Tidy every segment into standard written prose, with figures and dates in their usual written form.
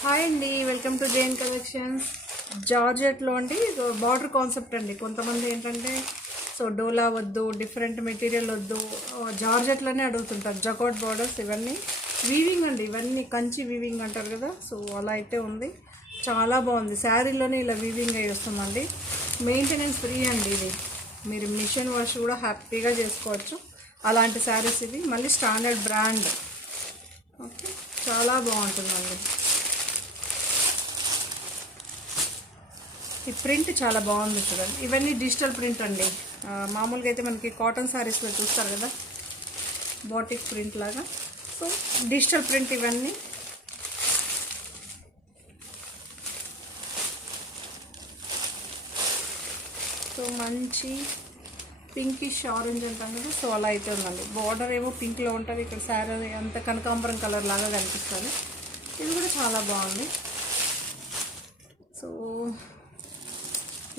Hi అండి, welcome to Jain collections. జార్జెట్లో అండి border concept అండి. కొంతమంది ఏంటంటే డోలా వద్దు, డిఫరెంట్ మెటీరియల్ వద్దు, జార్జెట్లోనే అడుగుతుంటారు. జకాట్ బార్డర్స్ ఇవన్నీ వీవింగ్ అండి, ఇవన్నీ కంచి వీవింగ్ అంటారు కదా. అలా అయితే ఉంది, చాలా బాగుంది. శారీలోనే ఇలా వీవింగ్ అయ్యి వస్తుందండి. మెయింటెనెన్స్ ఫ్రీ అండి. ఇది మీరు మిషన్ వాష్ కూడా హ్యాపీగా చేసుకోవచ్చు. అలాంటి శారీస్ ఇవి, మళ్ళీ స్టాండర్డ్ బ్రాండ్. ఓకే, చాలా బాగుంటుందండి. ఈ ప్రింట్ చాలా బాగుంది చూడండి. ఇవన్నీ డిజిటల్ ప్రింట్ అండి. మామూలుగా అయితే మనకి కాటన్ శారీస్లో చూస్తారు కదా, బాటిక్ ప్రింట్ లాగా. డిజిటల్ ప్రింట్ ఇవన్నీ. మంచి పింకిష్ ఆరెంజ్ అంటాం కదా, అలా అయితే ఉందండి. బార్డర్ ఏమో పింక్లో ఉంటుంది, ఇక్కడ శారీ అంత కనకాంబరం కలర్ లాగా కనిపిస్తుంది. ఇది కూడా చాలా బాగుంది.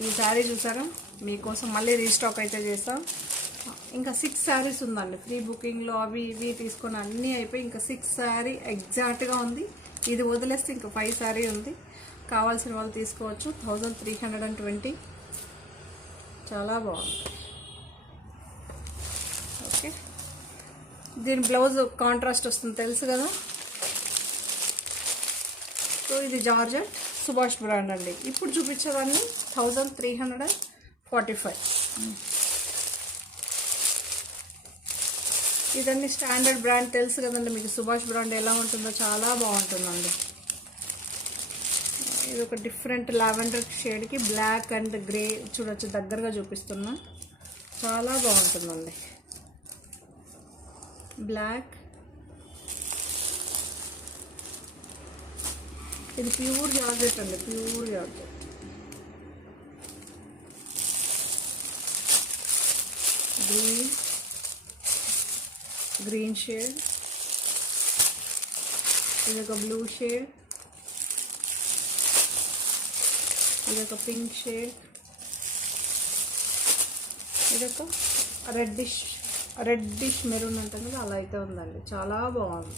ఈ శారీ చూసారా, మీకోసం మళ్ళీ రీస్టాక్ అయితే చేస్తాం. ఇంకా 6 శారీస్ ఉందండి. ఫ్రీ బుకింగ్లో అవి ఇవి తీసుకొని అన్నీ అయిపోయి ఇంకా 6 శారీ ఎగ్జాక్ట్గా ఉంది. ఇది వదిలేస్తే ఇంకా 5 శారీ ఉంది. కావాల్సిన వాళ్ళు తీసుకోవచ్చు. 1320. చాలా బాగుంది. ఓకే, దీని బ్లౌజ్ కాంట్రాస్ట్ వస్తుంది తెలుసు కదా. ఇది జార్జెట్ సుభాష్ బ్రాండ్ అండి. ఇప్పుడు చూపించేవన్నీ 1345. ఇదన్నీ స్టాండర్డ్ బ్రాండ్ తెలుసు కదండి మీకు. సుభాష్ బ్రాండ్ ఎలా ఉంటుందో చాలా బాగుంటుందండి. ఇది ఒక డిఫరెంట్ లావెండర్ షేడ్కి బ్లాక్ అండ్ గ్రే చూడొచ్చు, దగ్గరగా చూపిస్తున్నా. చాలా బాగుంటుందండి. బ్లాక్, ఇది ప్యూర్ జార్జెట్ అండి, ప్యూర్ జార్జెట్. గ్రీన్ షేడ్, ఇది ఒక బ్లూ షేడ్, ఇది ఒక పింక్ షేడ్, ఇది ఒక రెడ్డిష్ మెరూన్ ఉంటుంది కదా, అలా అయితే ఉందండి. చాలా బాగుంది.